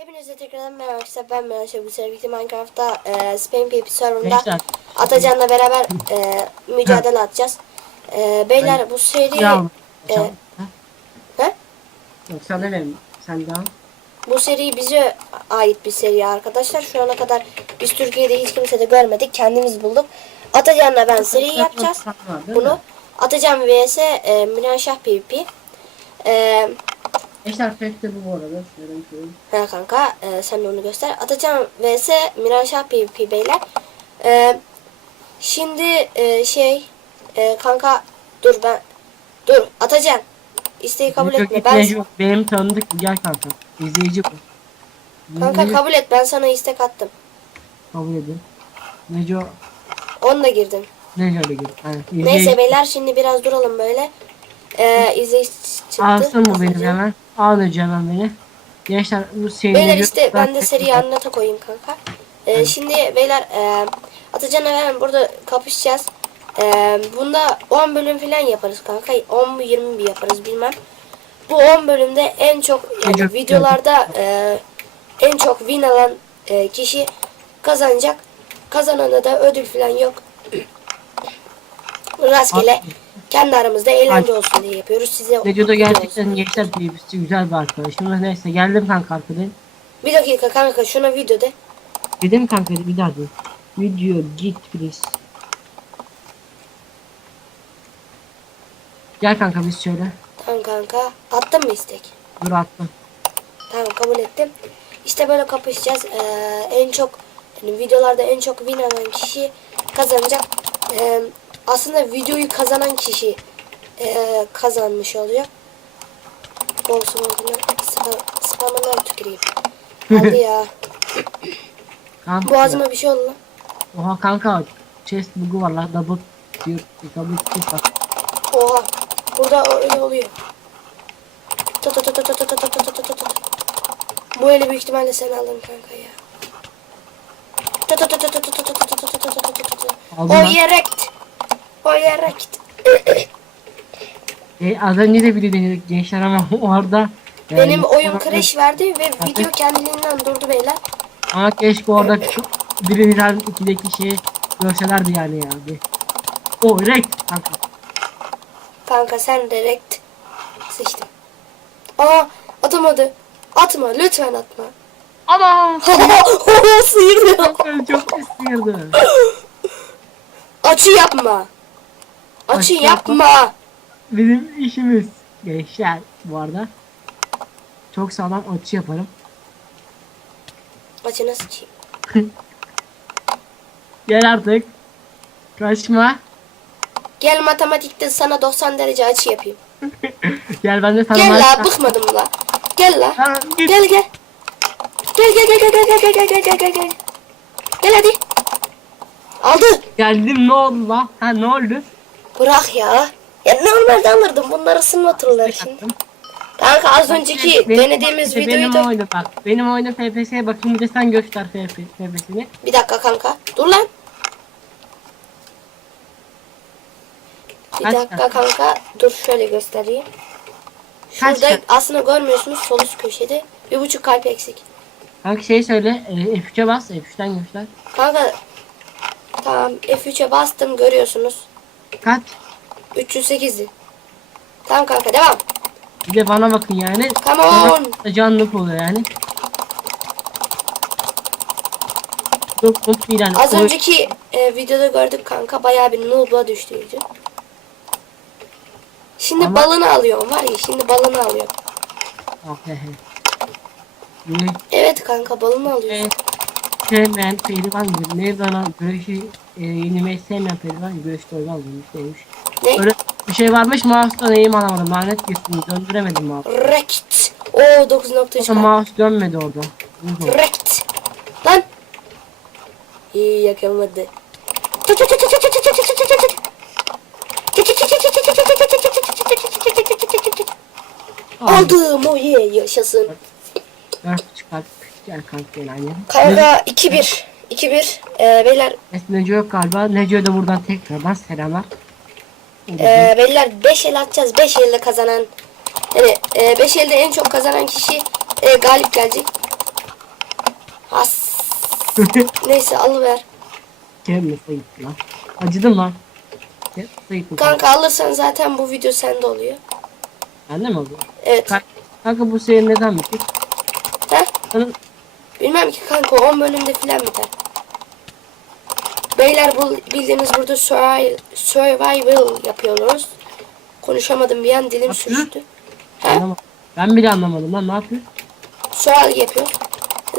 Hepinize tekrardan merhaba arkadaşlar ben Meral Şabu Servikli Minecraft'ta e, Spain PP serverında. Atacan'la beraber e, mücadele atacağız. E, beyler bu seri Ya. e, Sen, he? Yok sen daha. bu seri bize ait bir seri arkadaşlar. Şu ana kadar biz Türkiye'de hiç kimse de görmedik. Kendimiz bulduk. Atacan'la ben seri yapacağız. Bunu Atacan vs e, Miranşah PvP. E, Gençler pek de bu arada. Şöyle şöyle. Ha kanka e, sen de onu göster. Atacan vs Miranşah PvP beyler. E, şimdi e, şey e, kanka dur ben dur Atacan isteği kabul Yok, etme. Ben benim tanıdık gel kanka. İzleyici bu. kanka kabul et ben sana istek attım. kabul edin. Neco Onunla girdim. Neco ile gir. Yani, Neyse beyler şimdi biraz duralım böyle. E, izleyici çıktı. Alsın benim Atacan. hemen. Al Neco hemen beni. Gençler bu seri Beyler işte ben de seriyi anlata koyayım kanka. Ee, şimdi beyler e, Atacan'la ben burada kapışacağız. Ee, bunda 10 bölüm falan yaparız kanka. 10 mu 20 mi yaparız bilmem. Bu 10 bölümde en çok yani videolarda e, en çok win alan e, kişi kazanacak. Kazanana da ödül falan yok. Rastgele kendi aramızda eğlence olsun diye yapıyoruz. Size Neco da mutlu olsun. gerçekten gençler PvP'si güzel bir arkadaşım. Neyse geldim kanka arkadan. Bir dakika kanka şuna video de. Dedim kanka bir daha de. Video git please. Gel kanka biz şöyle. Tamam kanka. Attın mı istek? Dur attım. Tamam kabul ettim. İşte böyle kapışacağız. Ee, en çok yani videolarda en çok win alan kişi kazanacak. Ee, aslında videoyu kazanan kişi ee, kazanmış oluyor. Bol smoke'una spam- spamına tüküreyim. Hadi ya. Kanka. Boğazıma bir şey oldu lan. Oha kanka. Chest bug'u var la. Double diyor. Double kick var. Oha. Burada öyle oluyor. Tut tut tut tut tut tut tut tut tut. Bu eli büyük ihtimalle sen aldın kanka ya. Tut tut tut tut tut tut tut tut tut tut O lan. yerekt. Yerekt. E, az önce de video denedik gençler ama orada. e, Benim oyun crash verdi ve video kendiliğinden durdu beyler. Ama keşke orada çok birinci ikideki şeyi görselerdi yani ya. Bir. O direkt kanka. Kanka sen direkt sıçtın. Aa atamadı. Atma lütfen atma. Ama Sıyırdı. çok istiyordu. Açı yapma. Açı Açı yapma. Bizim işimiz gençler bu arada. Çok sağlam açı yaparım. Açına sıçayım. Gel artık. Kaçma. Gel matematikte sana 90 derece açı yapayım. Gel ben de sana Gel la bıkmadım la. Gel la. Git. Gel gel. Gel gel gel gel gel gel gel gel gel gel gel. Gel hadi. Aldı. Geldim ne oldu la? Ha ne oldu? Bırak ya. Ya normalde alırdım. Bunlar ısınma turları şimdi. Kanka az önceki Benim- denediğimiz işte videoyu benim da... oyunu bak. Benim oyunu FPS'ye de sen göster FP, FPS'ini. Bir dakika kanka. Dur lan. Bir Kaç dakika dakika? kanka. Dur şöyle göstereyim. Kaç Şurada dakika? aslında görmüyorsunuz sol üst köşede. Bir buçuk kalp eksik. Kanka şey söyle e, F3'e bas F3'ten göster. Kanka tamam F3'e bastım görüyorsunuz. Kaç? 308'di. Tamam kanka devam. Bir de bana bakın yani. Come on. Bana Canlılık oluyor yani. Çok mutlu değil yani. Az önceki e, videoda gördük kanka bayağı bir noob'a düştüydü. Şimdi Ama- balını alıyorum var ya şimdi balını alıyorum. Ah, he, he. Ne? Evet kanka balını alıyorsun. Sevmeyen pehlivan gibi. Ne bana güreşi e, yenilmeyi sevmeyen pehlivan güreşte oyun aldım. Neymiş. Ne? Öyle bir şey varmış mouse'dan eğim alamadım. Lanet gitsin. Döndüremedim mouse. Rekt. Oo 9.3 Ama mouse dönmedi orada. Rekt. Lan. İyi yakamadı. Aldım o ye yaşasın. Dört çıkart. Gel kanka gel annem. Kanka 2-1. 2-1. Ee, beyler Neco yok galiba. Neco'ya da buradan tekrardan selamlar. Ee, beyler 5 el atacağız. 5 elde kazanan yani 5 elde en çok kazanan kişi e, galip gelecek. As. Neyse alıver. Kendisi gitti lan. Acıdım lan. Gitti. Kanka alırsan zaten bu video sende oluyor. Bende mi oldu? Evet. Kanka, kanka bu seri neden bitti? He? Sana Bilmem ki kanka 10 bölümde filan biter. Beyler bu bildiğimiz burada survival yapıyoruz. Konuşamadım bir an dilim sürçtü. Ben bile anlamadım lan ne yapıyor? Survival yapıyor.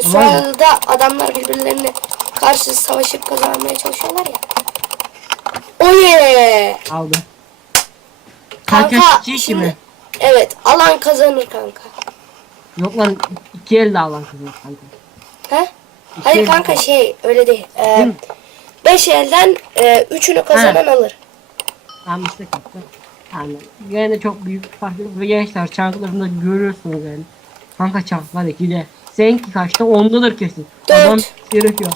Survival'da adamlar birbirlerine karşı savaşıp kazanmaya çalışıyorlar ya. Oye! Aldı. Kanka, kanka şimdi. Evet alan kazanır kanka. Yok lan iki elde alan kazanır kanka. He? İki Hayır kanka şey öyle değil. Ee, değil 5 elden 3'ünü e, kazanan ha. alır. Yanlışlık yaptım. Yani gene çok büyük farklılık ve gençler çarklarında görürsünüz yani. Kanka çarklar 2'de. Seninki kaçta? 10'dadır kesin. 4. Adam gerekiyor.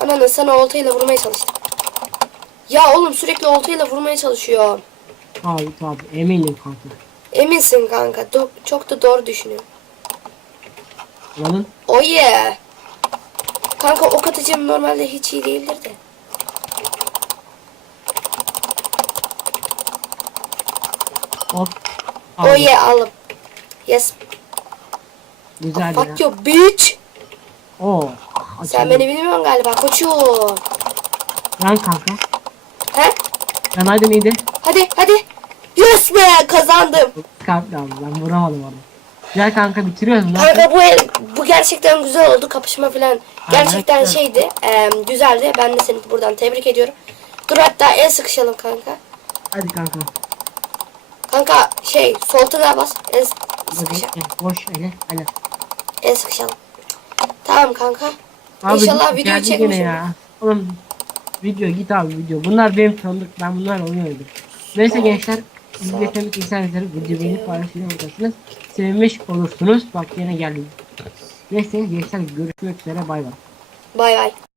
Ananı sana oltayla vurmaya çalıştım. Ya oğlum sürekli oltayla vurmaya çalışıyor. Abi tabi eminim kanka. Eminsin kanka. Do çok da doğru düşünüyorum. Anladın? Oh yeah. Kanka ok atıcım normalde hiç iyi değildir de. Hop. Oh Abi, yeah alım. Yes. Güzel ya. Fuck you bitch. Oo. Sen açıldı. beni bilmiyorsun galiba koçum. Yan kanka. He? Yanaydın iyiydi. Hadi hadi. Yes be kazandım. Kalp lazım. Ben vuramadım onu. Güzel kanka bitiriyoruz mu? Kanka bu bu gerçekten güzel oldu. Kapışma falan gerçekten evet. şeydi. e, güzeldi. Ben de seni buradan tebrik ediyorum. Dur hatta el sıkışalım kanka. Hadi kanka. Kanka şey sol tığa bas. El Hadi. sıkışalım. gel, Boş ele. Hele. El sıkışalım. Tamam kanka. Abi İnşallah video çekmişim. ya. Oğlum video git abi video. Bunlar benim tanıdık. Ben bunlarla oynuyorum. Neyse Tamam. gençler. Video tanıdık insanları video beğenip paylaşmayı unutmasınız. Sevmiş olursunuz. Bak yine geldim. Neyse gençler görüşmek üzere bay bay. Bay bay.